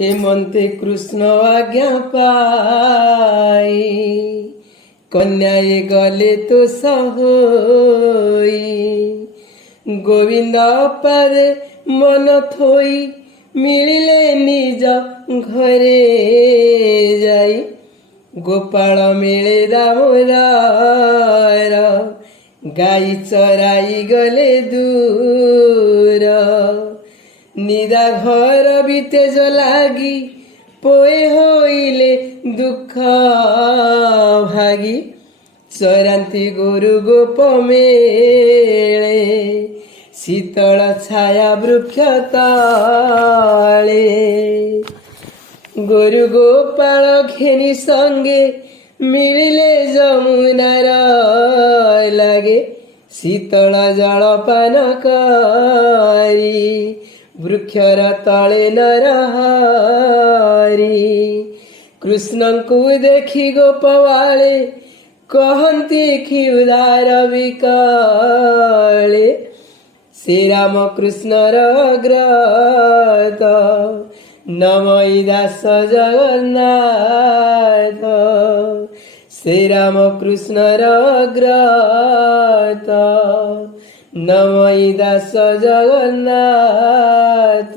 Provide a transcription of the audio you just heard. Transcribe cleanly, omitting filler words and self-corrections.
हेमंते कृष्ण आज्ञा पाई कन्याए गले तो सहोई गोविंद पारे मन थोई मिलिले निज घरे जाई गोपाल मिले दामोदर गाई चराई गले दूर निदा घर भी तेज लागी पोए होइले दुख भागी चरांती गोरु गोप मेले शीतल छाया वृक्ष तले गोरु गोपाल घेनी संगे मिलिले जमुनार लागे शीतल जल पान करी वृक्षर तले नरहरी कृष्ण को देखी गोपवाले कहती क्षुधार विकले श्री राम कृष्णर ग्रत नमई दास जगन्नाथ श्री राम कृष्णर ग्रत नमई दास जगन्नाथ।